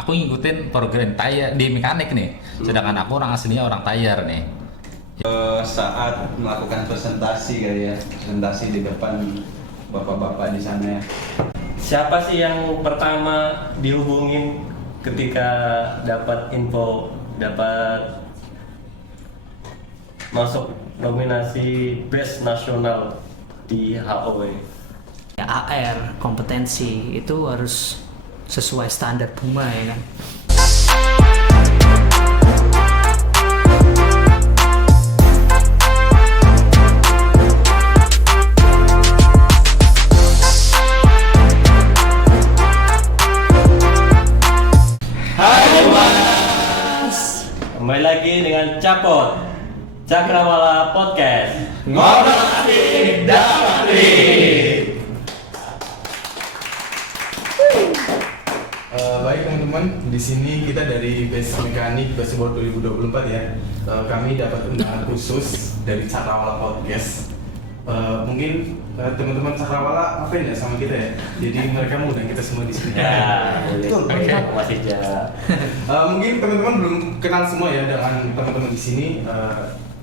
aku ngikutin program tayar di mekanik nih. Sedangkan aku orang aslinya orang tayar nih. Saat melakukan presentasi kali ya, presentasi di depan bapak-bapak di sana ya. Siapa sih yang pertama dihubungin ketika dapat info dapat masuk nominasi Best Nasional di HOW? AR kompetensi itu harus sesuai standar Buma ya kan. Kembali lagi dengan Capot Cakrawala Podcast. Ngobrol asik dapat Baik teman-teman, di sini kita dari Base Mekanik Base Award 2024 ya. Kami dapat undangan khusus dari Cakrawala Podcast. Mungkin teman-teman Cakrawala apa ya sama kita ya. Jadi mereka mengundang kita semua di sini. Ya, Betul, oke, mantap. masih jalan. Mungkin teman-teman belum kenal semua ya dengan teman-teman di sini.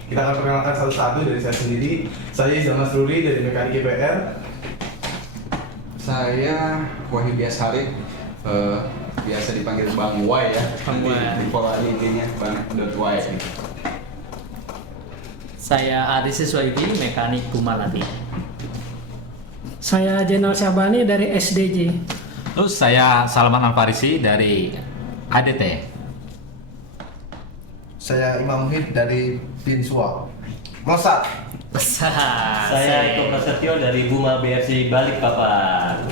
Kita akan perkenalkan satu-satu dari saya sendiri. Saya Izal Masruri dari Mekanik IPR. Saya Wahyu Biashari, biasa dipanggil Bang Y ya. Bang Y. Di pola intinya Bang.Y. Saya Aris Siswaidi, mekanik Buma Lati. Saya Jenal Syabani dari SDJ. Terus saya Salman Alfarisi dari ADT. Saya Imam Hid dari Binsua. Melesat. Saya Eko Prasetyo dari Buma BRC Balikpapan.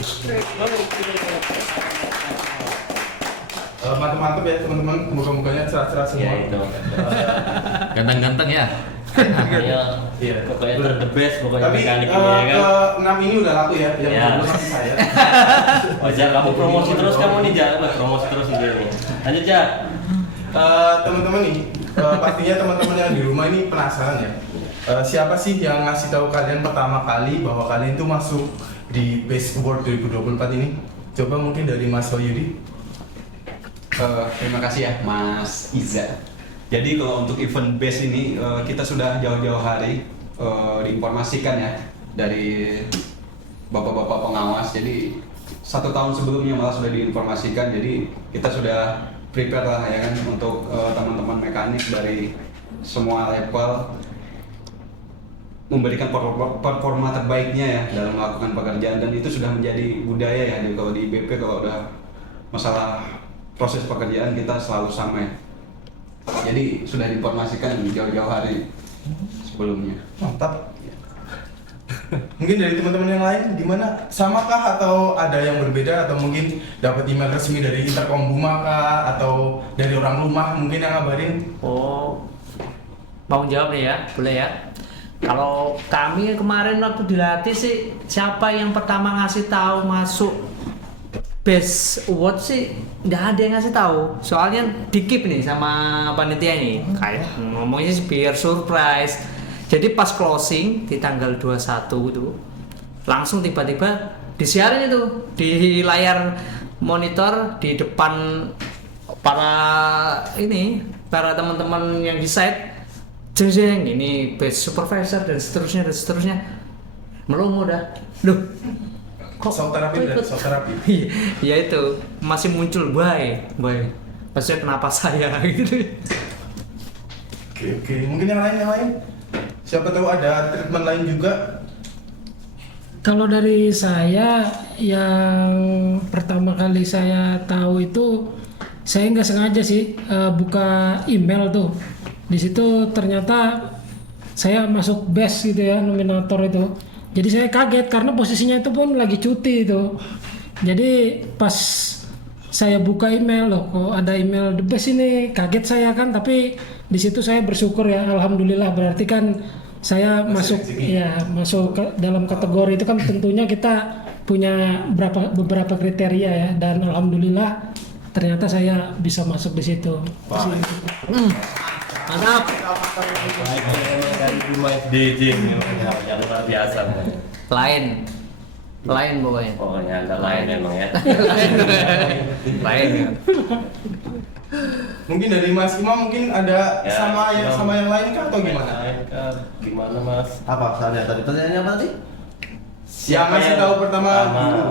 Mantap-mantap ya teman-teman, muka-mukanya cerah-cerah semua. Ya itu. Ganteng-ganteng ya. Ayo, Iya. pokoknya the best pokoknya Tapi mekanik ini ya kan. ke-6 ini udah laku ya, yang Ya. kedua masih saya. Oh Jak, kamu promosi terus kamu nih Jak, promosi terus nih nih. Lanjut Jak. Teman-teman nih, pastinya teman-teman yang di rumah ini penasaran ya. Siapa sih yang ngasih tahu kalian pertama kali bahwa kalian tuh masuk di Base Award 2024 ini? Coba mungkin dari Mas Wahyudi. Terima kasih ya Mas Iza. Jadi kalau untuk event base ini kita sudah jauh-jauh hari diinformasikan ya dari bapak-bapak pengawas. Jadi 1 tahun sebelumnya malah sudah diinformasikan. Jadi kita sudah prepare lah ya kan untuk teman-teman mekanik dari semua level memberikan performa terbaiknya ya dalam melakukan pekerjaan, dan itu sudah menjadi budaya ya. Jadi kalau di BP kalau udah masalah proses pekerjaan kita selalu sama ya. Jadi sudah diinformasikan jauh-jauh hari sebelumnya. Mantap. Mungkin dari teman-teman yang lain gimana? Samakah atau ada yang berbeda, atau mungkin dapat email resmi dari Interkom Buma kah, atau dari orang rumah mungkin yang ngabarin? Oh, mau jawab nih ya, boleh ya? Kalau kami kemarin waktu dilatih sih, siapa yang pertama ngasih tahu masuk Best Award sih nggak ada yang ngasih tahu. Soalnya dikip nih sama panitia ini, kayak ngomongnya sih biar surprise. Jadi pas closing di tanggal 21 itu langsung tiba-tiba disiarin itu di layar monitor di depan para teman-teman yang di site. Jeng ini best supervisor dan seterusnya melongo dah. Loh, Shock terapi dan shock terapi. Iya itu masih muncul boy. Maksudnya kenapa saya gitu. Oke. Mungkin yang lain. Siapa tahu ada treatment lain juga. Kalau dari saya yang pertama kali saya tahu itu saya nggak sengaja sih buka email tuh. Di situ ternyata saya masuk best gitu ya, nominator itu. Jadi saya kaget karena posisinya itu pun lagi cuti itu. Jadi pas saya buka email loh, kok ada email the best ini, kaget saya kan. Tapi di situ saya bersyukur ya, alhamdulillah, berarti kan saya masuk ke dalam kategori itu kan tentunya kita punya beberapa kriteria ya, dan alhamdulillah ternyata saya bisa masuk di situ. Mantap. Dari Buma SDJ yang luar biasa. Lain. Lain pokoknya. Pokoknya agak lain memang ya. Lain kan. Mungkin dari Mas Imam mungkin ada Ya, sama yang lain kah atau gimana? Lain kah? Gimana Mas? Apa soalnya tadi pertanyaannya apa tadi? Yang ngasih tahu pertama dulu.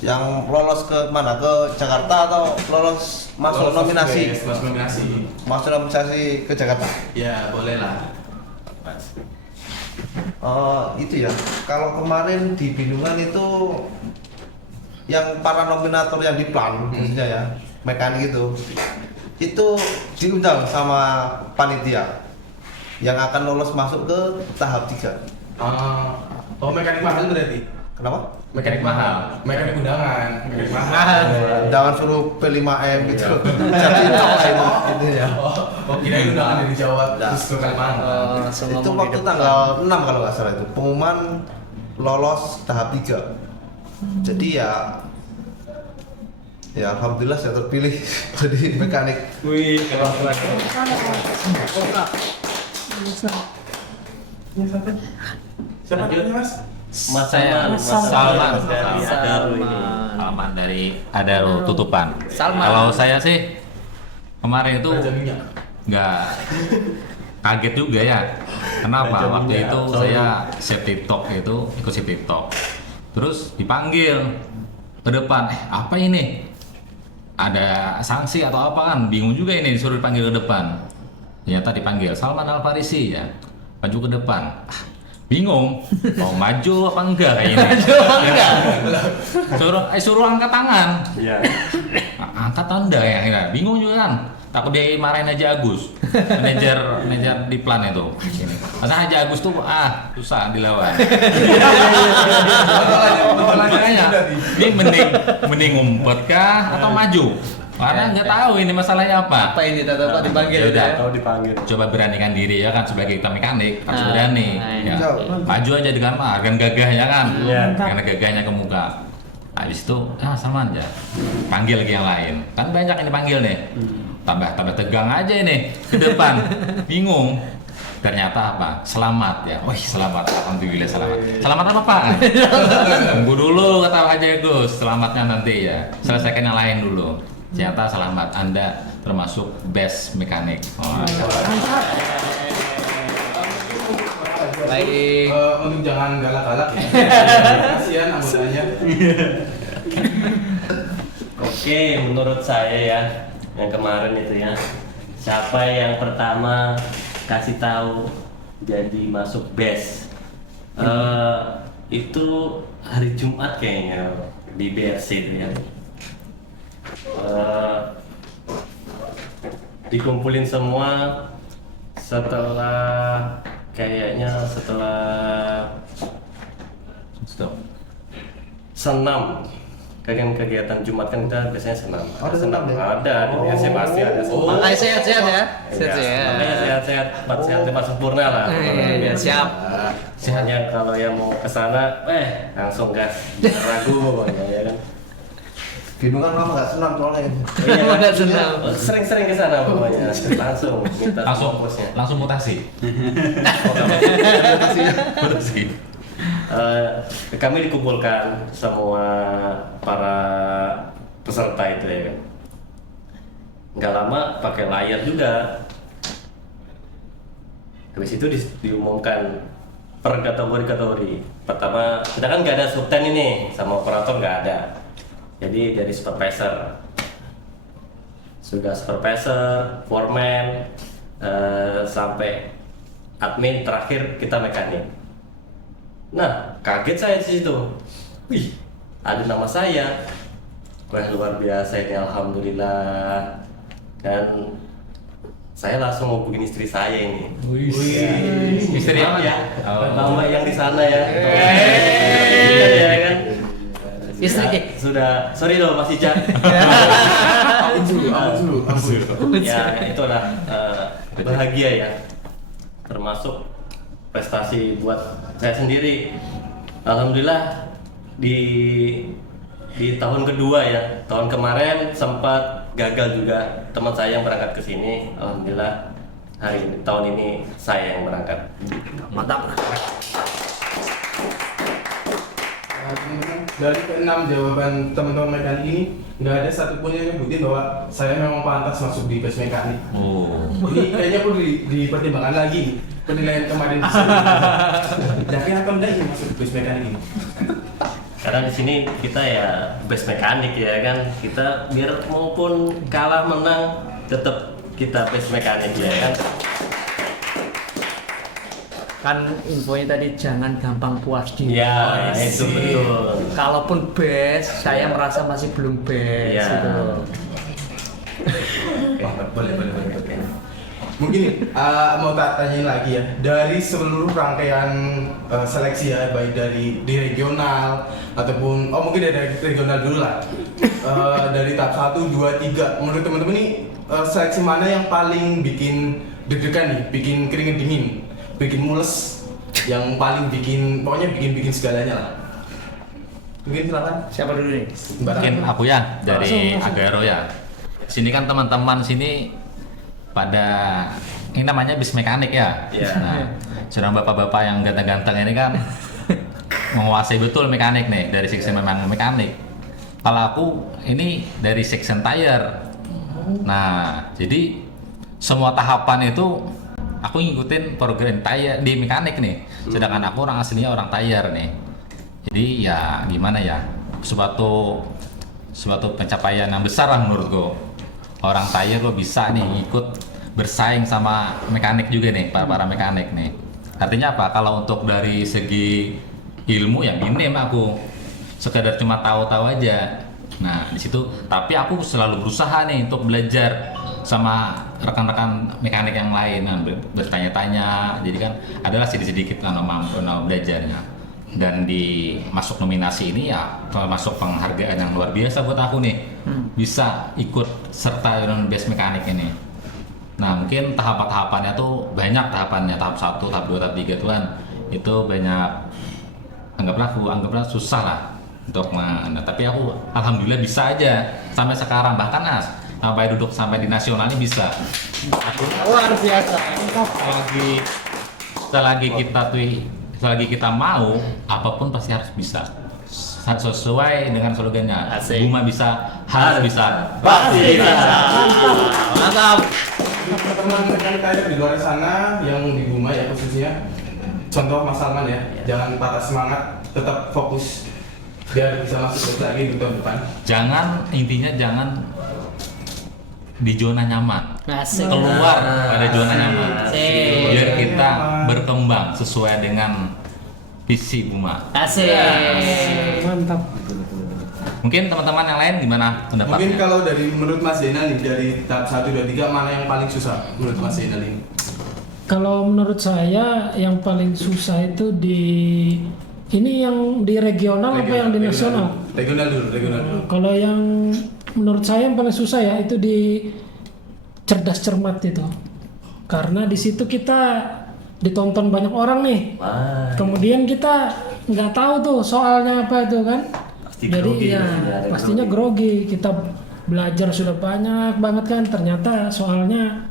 Yang lolos ke mana? Ke Jakarta atau lolos masuk nominasi? Masuk nominasi. Masuk nominasi ke Jakarta. Ya, boleh lah. Itu ya. Kalau kemarin di Bindungan itu yang para nominator yang di plan khususnya ya, mekanik itu diundang sama panitia yang akan lolos masuk ke tahap 3. Oh, mekanik mahal berarti? Kenapa? Mekanik mahal, mekanik undangan, mekanik mahal. Jangan suruh P5M gitu. Jadi itu gitu ya. Oh, kira undangan dari Jawa terus ke Kalimantan. Itu waktu tanggal 6 kalau nggak salah itu pengumuman lolos tahap 3. Jadi ya alhamdulillah saya terpilih jadi mekanik. Wih, keren. Siapa namanya, Mas? Mas Saya Salman. Salman. Dari Adaru ini. Salaman dari Adaru Tutupan. Salman. Kalau saya sih kemarin itu Raja Minyak. nggak kaget juga ya. Kenapa? Waktu itu saya safety talk ikut safety talk. Terus dipanggil ke depan, apa ini? Ada sanksi atau apa kan? Bingung juga ini disuruh dipanggil ke depan. Ternyata dipanggil Salman Al Farisi ya, maju ke depan. Bingung mau maju apa enggak kayak ini. Suruh angkat tangan. Iya. Angkat tanda ya, bingung juga kan. Takut dia marahin aja Agus, manajer di plan itu. Masa aja Agus tuh susah dilawan. Makanya ini mending ngumpet kah atau maju? Karena nggak tahu ini masalahnya apa. Apa ini tata dipanggil Yaudah. ya? Atau dipanggil. Coba beranikan diri ya kan sebagai kita mekanik harus Nah, berani. Ya. Maju aja dengan gagahnya kan, Iya. dengan gagahnya ke muka. Habis itu, Salman aja panggil lagi yang lain. Kan banyak yang dipanggil nih. Tambah tegang aja ini ke depan. Bingung. Ternyata apa? Selamat ya. Wih, selamat. Alhamdulillah selamat. Selamat apa, Pak? Tunggu dulu kata Aja Gus. Selamatnya nanti ya. Selesaikan yang lain dulu. Ternyata selamat. Anda termasuk best mekanik. Oh, Baik. Untuk jangan galak-galak ya. Kasihan anggotanya. Oke, menurut saya ya, yang kemarin itu ya, siapa yang pertama kasih tahu jadi masuk best? Itu hari Jumat kayaknya di BRC itu ya. Dikumpulin semua setelah stop. senam. Kegiatan Jumat kan kita biasanya senam. Ada senam ya? Ada, di BRC pasti ada senam. Makanya sehat-sehat ya. Iya, makanya sehat-sehat, sehat sempurna lah. Iya, siap. Sehatnya kalau yang mau ke sana, langsung gas, jangan ragu, ya kan. Bindungan lama nggak senam soalnya. Iya, Nggak senam. Sering-sering ke sana pokoknya, langsung minta fokusnya. Langsung mutasi. Mutasi. Kami dikumpulkan semua para peserta itu ya kan. Nggak lama pakai layar juga. Habis itu diumumkan per kategori. Pertama, kita kan nggak ada subten ini, sama operator nggak ada. Jadi dari supervisor, sudah supervisor, foreman, sampai admin, terakhir kita mekanik. Nah, kaget saya di situ. Wih, ada nama saya. Wah, luar biasa ini, alhamdulillah. Dan saya langsung hubungin istri saya ini. Istri apa ya? Mbak yang di sana ya. Ya kan. Istri. Sudah, sorry loh Mas Ica. Ampun dulu. Ya, itulah bahagia ya. Termasuk prestasi buat saya sendiri. Alhamdulillah di tahun kedua ya. Tahun kemarin sempat gagal juga teman saya yang berangkat ke sini. Alhamdulillah tahun ini saya yang berangkat. Mantap. teman-teman, dari keenam jawaban teman-teman mekanik ini nggak ada satupun yang nyebutin bahwa saya memang pantas masuk di base mekanik. Oh. Ini kayaknya perlu dipertimbangkan lagi nih, penilaian kemarin. Yakin atau enggak ini masuk base mekanik ini? Karena di sini kita ya base mekanik ya kan, kita biar maupun kalah menang tetap kita base mekanik ya kan. Kan infonya tadi jangan gampang puas diri. Ya itu betul. Kalaupun best, saya merasa masih belum best. Ya. Gitu. Boleh. Mungkin mau tanyain lagi ya, dari seluruh rangkaian seleksi ya, baik dari di regional ataupun mungkin dari regional dulu lah. Dari tahap 1, 2, 3, menurut teman-teman ini seleksi mana yang paling bikin deg-degan nih, bikin keringet dingin, bikin mules, yang paling pokoknya bikin segalanya lah. Mungkin silakan. Siapa dulu nih? Mungkin aku ya dari Langsung. Agaro ya. Sini kan teman-teman sini pada ini namanya bis mekanik ya. Iya. Nah, sedang bapak-bapak yang ganteng-ganteng ini kan menguasai betul mekanik nih, dari section memang mekanik. Kalau aku ini dari section tire. Nah, jadi semua tahapan itu aku ngikutin program tire di mekanik nih. Sedangkan aku orang aslinya orang tire nih. Jadi ya gimana ya, suatu pencapaian yang besar lah menurutku. Orang tire kok bisa nih ikut bersaing sama mekanik juga nih, para mekanik nih. Artinya apa? Kalau untuk dari segi ilmu ya minim aku, sekedar cuma tahu-tahu aja. Nah di situ, tapi aku selalu berusaha nih untuk belajar sama rekan-rekan mekanik yang lain, bertanya-tanya. Jadi kan adalah sedikit-sedikit mampu belajarnya. Dan di masuk nominasi ini ya masuk penghargaan yang luar biasa buat aku nih, bisa ikut serta dalam base mekanik ini. Nah mungkin tahapannya tuh banyak tahapannya, tahap 1, tahap 2, tahap 3 tuh kan itu banyak, anggaplah susah lah untuk tapi aku alhamdulillah bisa aja sampai sekarang, bahkan sampai duduk sampai di nasional ini bisa. Luar biasa. Selagi kita mau, apapun pasti harus bisa. Sesuai dengan slogannya, Asik. Buma bisa, harus bisa, Pasti bisa. Mantap. Teman-teman mekanik tire di luar sana yang di Buma ya khususnya, contoh Mas Salman ya, jangan patah semangat, tetap fokus biar bisa masuk lagi di tahun depan. Intinya jangan di zona nyaman, Asik. keluar pada zona nyaman, Asik. biar kita berkembang sesuai dengan visi Buma. Asik. Mantap. Mungkin teman-teman yang lain gimana pendapatnya? Mungkin kalau dari menurut Mas Zainal nih, dari tahap 1, 2, 3 mana yang paling susah menurut Mas Zainal ini? Kalau menurut saya yang paling susah itu ini yang di regional apa yang di nasional? Regional dulu. Kalau yang menurut saya yang paling susah ya itu di cerdas cermat itu. Karena di situ kita ditonton banyak orang nih. Wah, Kemudian kita nggak tahu tuh soalnya apa itu kan. Pasti Jadi grogi, ya ada pastinya grogi. Kita belajar sudah banyak banget kan, ternyata soalnya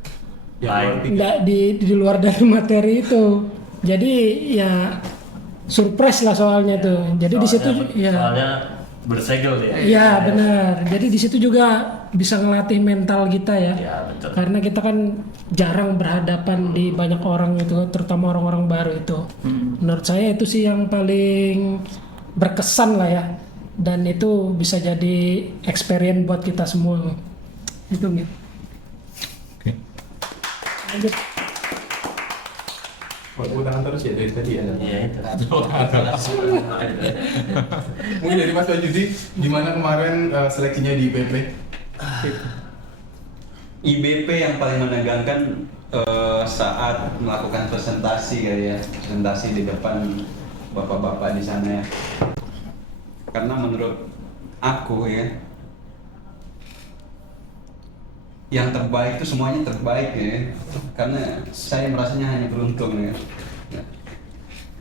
Lain. nggak di luar dari materi itu. Jadi ya surprise lah soalnya tuh. Jadi di situ ya. Soalnya bersegel ya. Iya benar. Jadi di situ juga bisa ngelatih mental kita ya. Iya, betul. Karena kita kan jarang berhadapan di banyak orang itu, terutama orang-orang baru itu. Menurut saya itu sih yang paling berkesan lah ya. Dan itu bisa jadi experience buat kita semua. Itu gitu. Oke. Lanjut. Tepuk tangan terus ya dari tadi ya. Iya itu. Mungkin dari Mas Wahyudi, gimana kemarin seleksinya di IPP? IBP yang paling menegangkan saat melakukan presentasi kali ya, presentasi di depan bapak-bapak di sana ya. Karena menurut aku ya, yang terbaik itu semuanya terbaik ya. Karena saya merasanya hanya beruntung ya,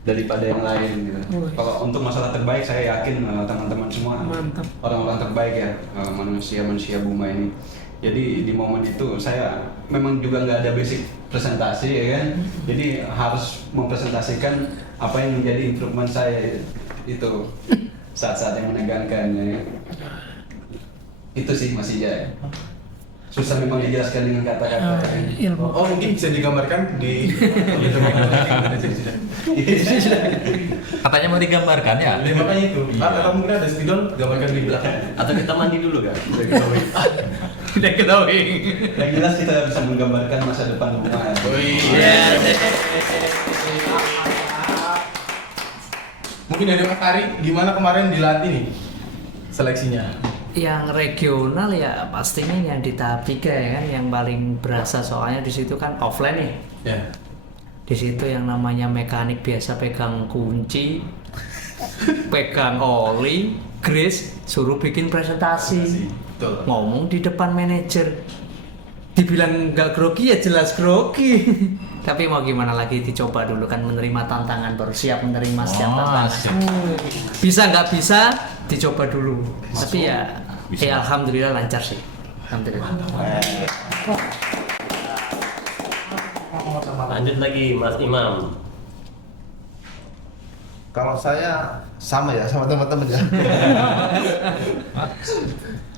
daripada yang lain gitu. Wih. Kalau untuk masalah terbaik saya yakin teman-teman semua Mantap. orang-orang terbaik ya, manusia-manusia Buma ini. Jadi di momen itu saya memang juga nggak ada basic presentasi ya kan. Jadi harus mempresentasikan apa yang menjadi improvement saya itu. saat-saat yang menegangkan ya. Itu sih Mas Ija ya. Susah memang dijelaskan dengan kata-kata. Ilmu. Oh mungkin bisa digambarkan di Katanya mau digambarkan ya? Ya, makanya itu. Atau mungkin ada spidol gambarkan di belakang. Atau kita mandi dulu kan? Udah ketahui. Yang jelas kita bisa menggambarkan masa depan rumah. Oh iya. Mungkin dari Mas Ari, gimana kemarin dilatih nih seleksinya? Yang regional ya pastinya yang di tahap 3 ya kan, yang paling berasa soalnya di situ kan offline nih. Ya. Di situ yang namanya mekanik biasa pegang kunci, pegang oli, grease, suruh bikin presentasi. Betul. Ngomong di depan manajer. Dibilang nggak grogi ya jelas grogi. Tapi mau gimana lagi, dicoba dulu kan, menerima tantangan baru siap menerima setiap tantangan. siap. Bisa nggak bisa dicoba dulu. Tapi ya Bisa. alhamdulillah lancar sih. Alhamdulillah. Lanjut lagi Mas Imam. Kalau saya sama ya sama teman-teman ya.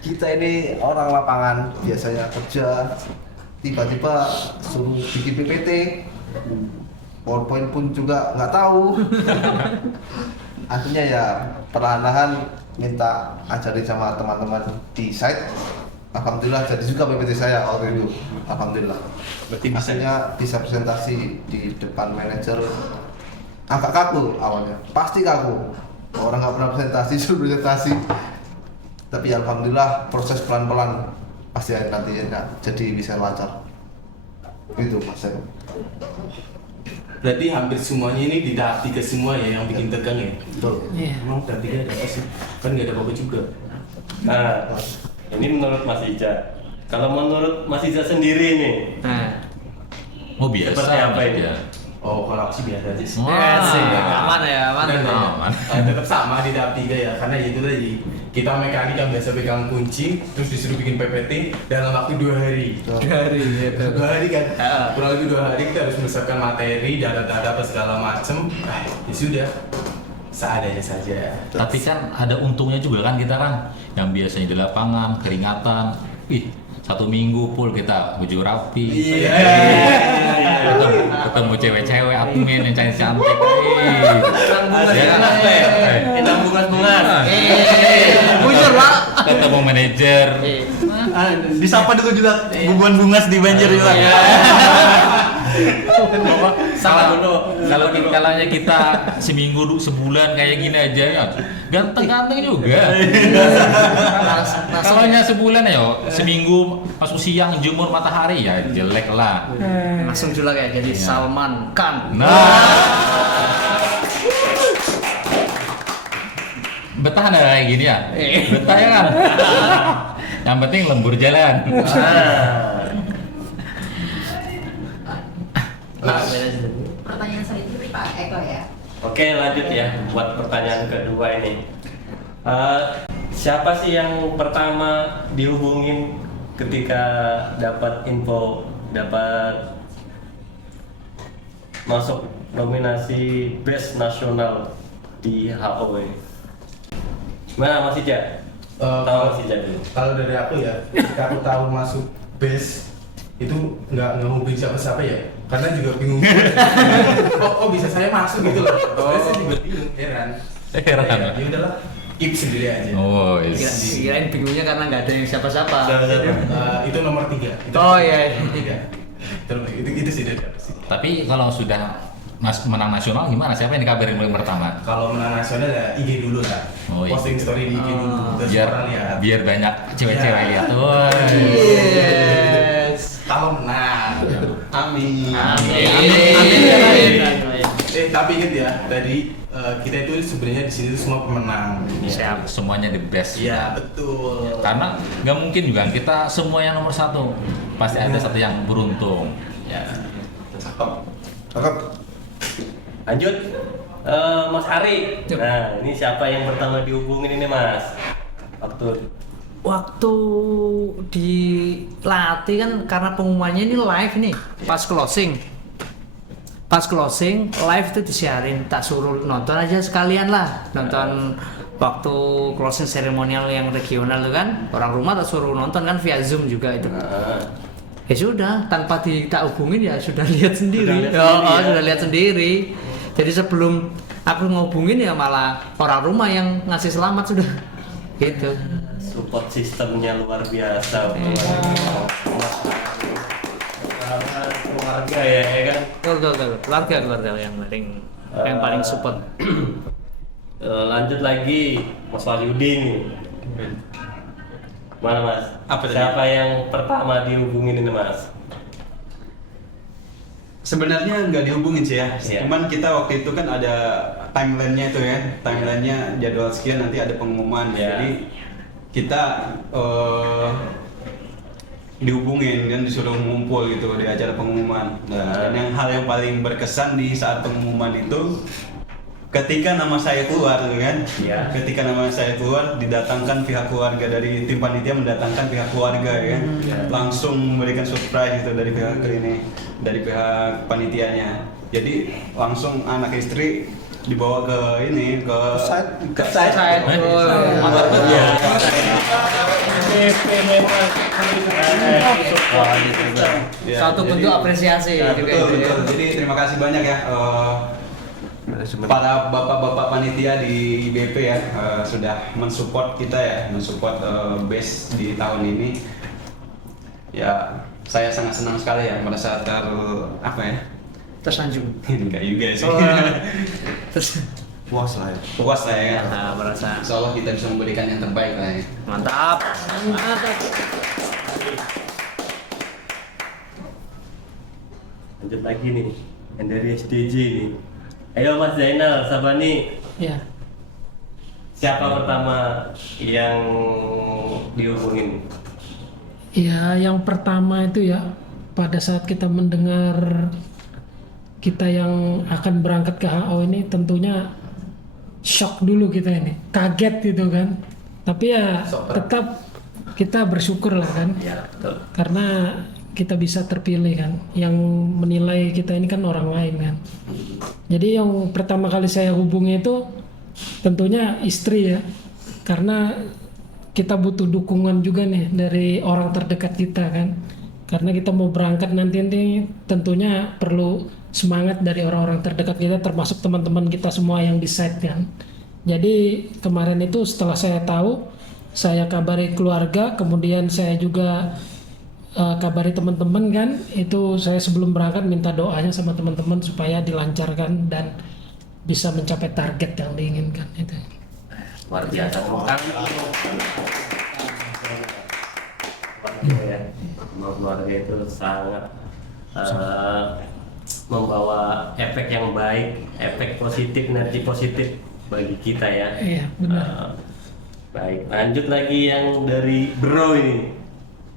Kita ini orang lapangan biasanya kerja, tiba-tiba suruh bikin PPT, PowerPoint pun juga nggak tahu. Akhirnya ya perlahan-lahan minta ajarin sama teman-teman di site. Alhamdulillah jadi juga PPT saya waktu itu. Alhamdulillah. Berarti bisa Akhirnya bisa presentasi di depan manajer. Agak kaku awalnya, pasti kaku. Orang nggak pernah presentasi, suruh presentasi. Tapi alhamdulillah proses pelan-pelan pasti nanti ya, jadi bisa lancar. Itu Mas Eko. Berarti hampir semuanya ini di tahap 3 semua ya yang bikin tegang ya? Betul. Iya. Emang tahap 3 ada apa sih? Kan nggak ada apa-apa juga. Nah, ini menurut Mas Ica. Kalau menurut Mas Ica sendiri nih, Nah, Oh biasa. Seperti apa ini? ya? Oh kalau aku sih biasa aja sih. ya sih, Wah. aman ya, aman. Dan, Aman. tetap sama di tahap 3 ya, karena itu tadi kita mekanik yang biasa pegang kunci, terus disuruh bikin PPT dalam waktu 2 hari. 2 hari gitu. 2 hari kan? Ya. Kurang lebih 2 hari kita harus menyiapkan materi, data-data apa segala macem. Ya sudah, seadanya saja. Tapi kan ada untungnya juga kan kita kan yang biasanya di lapangan keringatan. Ih, 1 minggu full kita baju rapi. Iya. Ketemu cewek-cewek admin yang cantik-cantik. Ih. enak bungas-bungas. Bujur Pak. Ketemu manajer. disapa dulu juga bubuan bungas di banjir juga. Sama dulu. Kalau kita seminggu sebulan kayak gini aja ya ganteng-ganteng juga. Kalau sebulan ya seminggu masuk siang jemur matahari ya jelek lah. Langsung juga kayak jadi Salman Khan. Betah ada kayak gini ya? Betah ya kan? Yang penting lembur jalan. Pertanyaan selanjutnya Pak Eko ya. Oke, lanjut ya buat pertanyaan kedua ini. Siapa sih yang pertama dihubungin ketika dapat info dapat masuk nominasi Best Nasional di HOW? Gimana Mas Ija? Tahu Mas Ija dulu. Kalau dari aku ya, ketika aku tahu masuk base itu nggak ngehubungin siapa-siapa ya, karena juga bingung. Oh bisa saya masuk gitu loh. Saya juga bingung, heran. Heran. Ya udahlah, keep sendiri aja. Oh, yes. Kirain bingungnya karena nggak ada yang siapa-siapa. Itu nomor 3. Oh, iya. Nomor 3. Itu sih dari aku sih. Tapi kalau sudah menang nasional gimana? Siapa yang dikabarin paling pertama? Kalau menang nasional ya IG dulu lah. Oh, iya. Posting story di IG dulu. Terus Biar orang lihat. biar banyak cewek-cewek Ya. lihat. Woi. Yes. Kalau menang. Amin. Amin. Tapi inget ya, tadi kita itu sebenarnya di sini tuh semua pemenang. Siap. Semuanya the best. Iya betul. Karena nggak mungkin juga kita semua yang nomor 1. Pasti ada satu yang beruntung. Ya. Cakep. Lanjut, Mas Ari. Nah, ini siapa yang pertama dihubungin ini Mas? Waktu dilatih kan karena pengumumannya ini live nih, pas closing live itu disiarin, tak suruh nonton aja sekalian lah, nonton waktu closing seremonial yang regional tuh kan, orang rumah tak suruh nonton kan via Zoom juga itu. Ya sudah, tanpa tak hubungin ya sudah lihat sendiri. Sudah lihat sendiri. Jadi sebelum aku ngehubungin ya malah orang rumah yang ngasih selamat sudah. Gitu. Support sistemnya luar biasa. Keluarga ya kan. Betul. Keluarga yang paling support. Lanjut lagi Mas Wahyudi nih. Mana Mas? Apa tadi? Siapa yang pertama dihubungin ini Mas? Sebenarnya nggak dihubungin sih ya, Iya. cuman kita waktu itu kan ada timelinenya itu ya, timelinenya jadwal sekian nanti ada pengumuman, Iya. jadi kita dihubungin dan disuruh ngumpul gitu di acara pengumuman. Nah, dan yang hal yang paling berkesan di saat pengumuman itu ketika nama saya keluar gitu kan. Iya. Ketika nama saya keluar didatangkan pihak keluarga dari tim panitia mendatangkan pihak keluarga ya kan. Langsung memberikan surprise gitu dari pihak pihak panitianya. Jadi langsung anak istri dibawa ke site. Mantap banget ya. Ya, Satu jadi- bentuk apresiasi Ya, juga betul, itu ya. betul. Jadi terima kasih banyak ya para bapak-bapak panitia di BP ya sudah mensupport kita ya, mensupport base di tahun ini. Ya, saya sangat senang sekali ya merasa Tersanjung. enggak juga sih. Terus Puas lah ya. Puas lah ya. merasa Insya Allah kita bisa memberikan yang terbaik lah ya. mantap. Lanjut lagi nih, yang dari SDJ nih. Ayo Mas Zainal, Sabani, Ya, siapa pertama yang dihubungin? ya yang pertama itu ya pada saat kita mendengar kita yang akan berangkat ke HO ini tentunya shock dulu kita ini, kaget gitu kan. Tapi ya tetap kita bersyukur lah kan, Ya, betul. karena kita bisa terpilih kan. Yang menilai kita ini kan orang lain kan. Jadi yang pertama kali saya hubungi itu tentunya istri ya, karena kita butuh dukungan juga nih dari orang terdekat kita kan. Karena kita mau berangkat nanti tentunya perlu semangat dari orang-orang terdekat kita, termasuk teman-teman kita semua yang di site kan. Jadi kemarin itu setelah saya tahu, saya kabari keluarga, kemudian saya juga kabari teman-teman kan. Itu saya sebelum berangkat minta doanya sama teman-teman supaya dilancarkan dan bisa mencapai target yang diinginkan itu. Luar biasa. Keluarga itu sangat membawa efek yang baik, efek positif, energi positif bagi kita ya. Iya, benar. Baik, lanjut lagi yang dari Bro ini,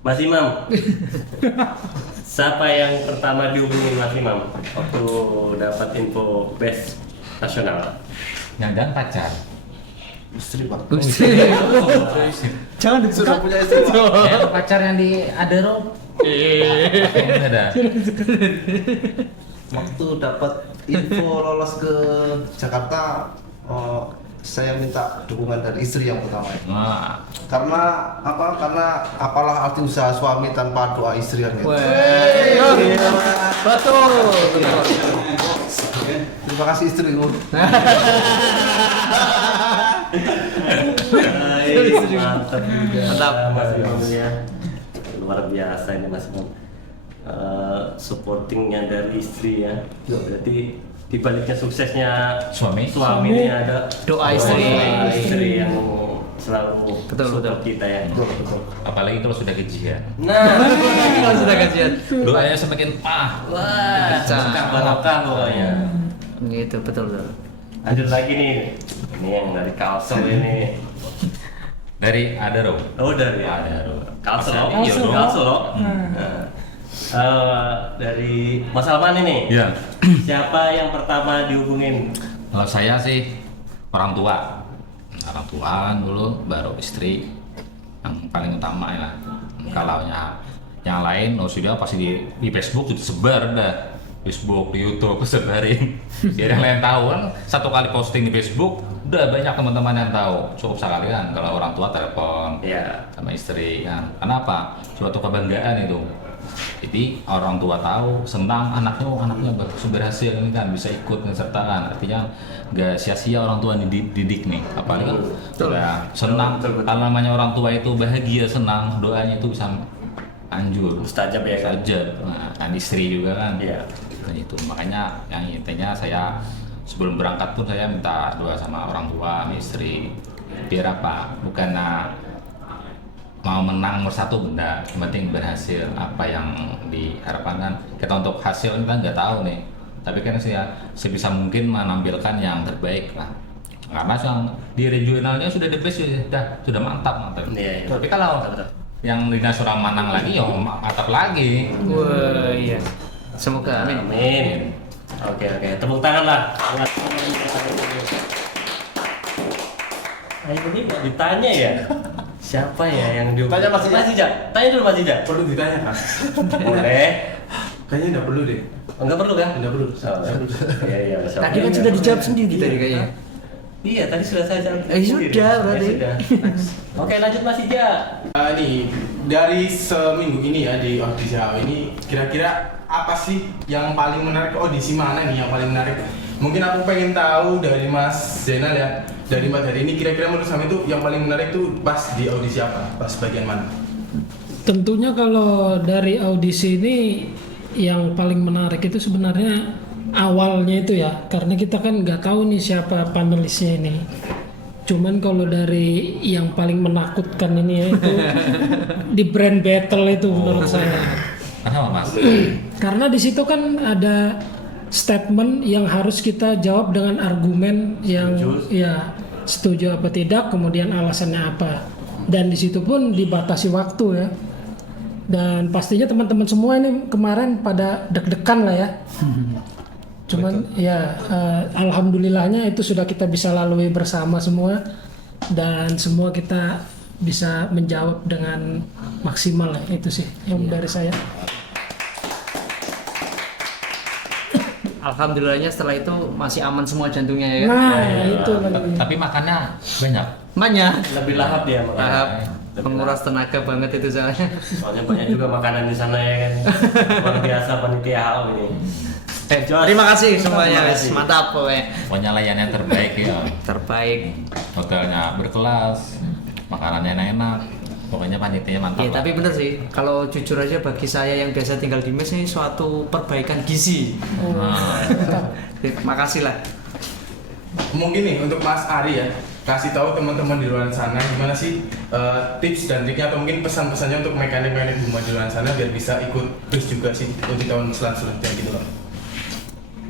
Mas Imam. Siapa yang pertama dihubungin Mas Imam waktu dapat info best nasional? Jangan pacar. Istri pak. Jangan Sudah punya istri pak. Ya, pacar yang di Adero. Ada. Waktu dapat info lolos ke Jakarta, saya minta dukungan dari istri yang pertama. Nah, Karena apa? Karena apalah arti usaha suami tanpa doa istri kan gitu. Betul. Terima kasih istri. Mantap juga. Mantap. Mas Imam ya. Luar biasa ini Mas Imam. Supportingnya dari istri ya. Berarti di baliknya suksesnya Suami. ini ada Doa istri. istri yang selalu Betul, support kita ya. apalagi kalau sudah gajian. Nah, Kalau sudah kajian. Doanya semakin wah, Cakep. barokah pokoknya. Gitu, betul. Lanjut lagi nih. Ini yang dari Kalsel ini. Dari Adero. Oh dari Adero. Kalsel. Iya dong. Kalsel. Dari Mas Alman ini. Iya. Siapa yang pertama dihubungin? Kalau saya sih orang tua kan dulu, baru istri yang paling utama ya. Kalau yang lain, sudah pasti di Facebook itu sebar dah. Facebook, di YouTube, sebarin biar yang lain tahu. Kan satu kali posting di Facebook udah banyak teman-teman yang tahu. Cukup sekalian kalau orang tua telepon sama istri kan. Kenapa? Suatu kebanggaan itu. Jadi orang tua tahu, senang anaknya berhasil ini kan, bisa ikut mensertakan. Artinya nggak sia-sia orang tua didik nih. Apalagi kan udah senang. Kalau namanya orang tua itu bahagia, senang, doanya itu bisa anjur. Mustajab ya kan? Mustajab. Nah, kan istri juga kan. Iya. Nah, itu makanya yang intinya saya sebelum berangkat pun saya minta doa sama orang tua, istri. Biar apa? Bukan mau menang nomor satu benda, yang penting berhasil. Apa yang diharapkan kan kita untuk hasil kita nggak tahu nih, tapi kan saya sebisa mungkin menampilkan yang terbaik lah, karena yang di regionalnya sudah the best, sudah mantap. Iya. Tapi kalau yang di nasional menang lagi ya mantap lagi. Wah, iya. Semoga amin. Amin. Oke, tepuk tangan lah. Ini nggak ditanya ya? Siapa ya yang dihukum? Tanya Mas Ija. Tanya dulu Mas Ija. Perlu ditanya kan? Boleh. Kayaknya nggak perlu deh. Enggak perlu kan? Nggak perlu. Iya. Tadi kan sudah dijawab sendiri tadi kayaknya. Iya, tadi sudah saya jawab. Sudah berarti. Sudah. Oke, lanjut Mas Ija. Nih, dari seminggu ini ya di audisi HW ini, kira-kira apa sih yang paling menarik? Audisi mana nih yang paling menarik? Mungkin aku pengen tahu dari Mas Zainal ya, dari Mbak Dari ini, kira-kira menurut kamu itu yang paling menarik tuh pas di audisi apa? Pas bagian mana? Tentunya kalau dari audisi ini yang paling menarik itu sebenarnya awalnya itu ya, karena kita kan nggak tahu nih siapa panelisnya ini. Cuman kalau dari yang paling menakutkan ini ya itu di brand battle itu menurut saya. Kenapa Mas? Karena di situ kan ada statement yang harus kita jawab dengan argumen yang ya setuju apa tidak, kemudian alasannya apa. Dan di situ pun dibatasi waktu ya. Dan pastinya teman-teman semua ini kemarin pada deg-degan lah ya. Cuman ya alhamdulillahnya itu sudah kita bisa lalui bersama semua, dan semua kita bisa menjawab dengan maksimal lah. Itu sih yang dari saya. Alhamdulillahnya setelah itu masih aman semua jantungnya ya. Nah itu lagi. Tapi makannya banyak. Banyak. Lebih lahap dia makan. Lahap. Menguras tenaga banget itu soalnya. Soalnya banyak juga makanan di sana ya kan. Luar biasa panitia HO ini. Terima kasih semuanya, guys. Mantap pokoknya. Pokoknya layannya terbaik ya. Terbaik. Hotelnya berkelas, makanannya enak. Pokoknya panitianya mantap. Ya, lah. tapi bener sih, kalau jujur aja bagi saya yang biasa tinggal di mes ini suatu perbaikan gizi. Makasih lah. Mungkin nih untuk Mas Ari ya, kasih tahu teman-teman di luar sana gimana sih tips dan triknya atau mungkin pesan-pesannya untuk mekanik-mekanik rumah di luar sana biar bisa ikut terus juga sih untuk tahun selanjutnya gitu loh.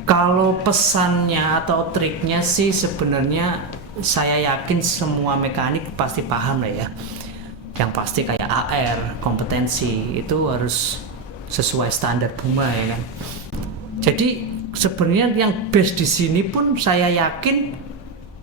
Kalau pesannya atau triknya sih sebenarnya saya yakin semua mekanik pasti paham lah ya. Yang pasti kayak AR, kompetensi itu harus sesuai standar BUMA ya kan. Jadi sebenarnya yang best di sini pun saya yakin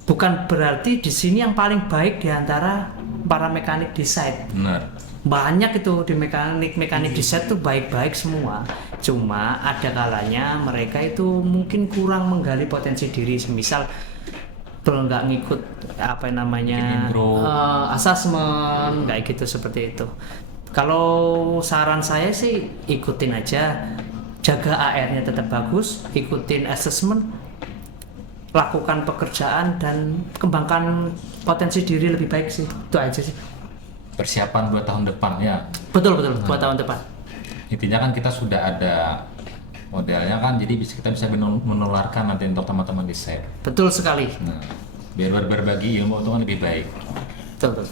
bukan berarti di sini yang paling baik di antara para mekanik di site. Benar. Banyak itu di mekanik di site tuh baik-baik semua. Cuma ada kalanya mereka itu mungkin kurang menggali potensi diri. Misal kalau nggak ngikut apa namanya asesmen kayak gitu, seperti itu. Kalau saran saya sih ikutin aja, jaga AR-nya tetap bagus, ikutin asesmen, lakukan pekerjaan dan kembangkan potensi diri lebih baik sih. Itu aja sih. Persiapan buat tahun depan ya. Betul buat tahun depan. Intinya kan kita sudah ada modelnya kan, jadi kita bisa menularkan nanti untuk teman-teman di set. Betul sekali. Nah, biar berbagi ilmu itu kan lebih baik. Betul.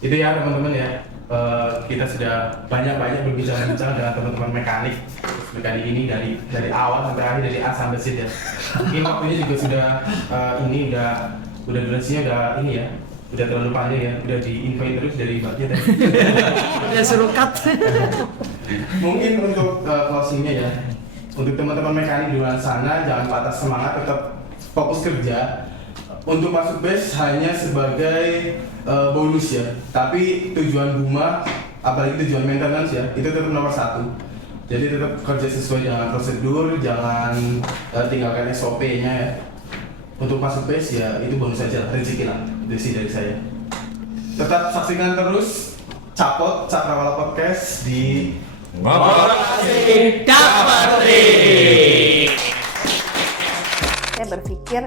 Itu ya teman-teman ya, kita sudah banyak-banyak berbincang-bincang dengan teman-teman mekanik ini dari awal sampai akhir, dari A sampai Z ya. Mungkin waktunya juga sudah udah durasinya udah ini ya, udah terlalu panjang ya, udah di-invite terus dari Mbaknya tadi. Udah suruh cut. Mungkin untuk closingnya ya, untuk teman-teman mekanik di luar sana jangan patah semangat, tetap fokus kerja. Untuk masuk base hanya sebagai bonus ya, tapi tujuan BUMA, apalagi tujuan maintenance ya, itu tetap nomor satu. Jadi tetap kerja sesuai dengan prosedur, jangan tinggalkan SOP-nya ya. Untuk masuk PES ya itu bonus saja, rezeki lah, itu sih dari saya. Tetap saksikan terus Capot Cakrawala Podcast di Ngobrol Saya berpikir,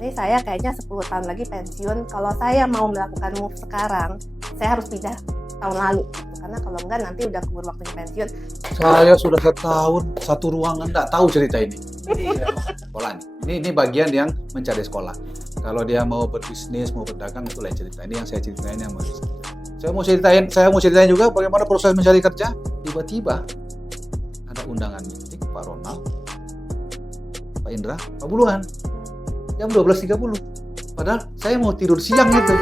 ini saya kayaknya 10 tahun lagi pensiun. Kalau saya mau melakukan move sekarang, saya harus pindah tahun lalu. Karena kalau enggak nanti udah keburu waktunya pensiun. Saya sudah 1 tahun, 1 ruangan, nggak tahu cerita ini. Sekolah nih. Ini bagian yang mencari sekolah. Kalau dia mau berbisnis, mau berdagang, itu lain cerita. Ini yang saya ceritain yang mau saya mau ceritain juga bagaimana proses mencari kerja. Tiba-tiba ada undangan meeting Pak Ronald, Pak Indra, Pak Buluhan jam 12.30. Padahal saya mau tidur siang gitu.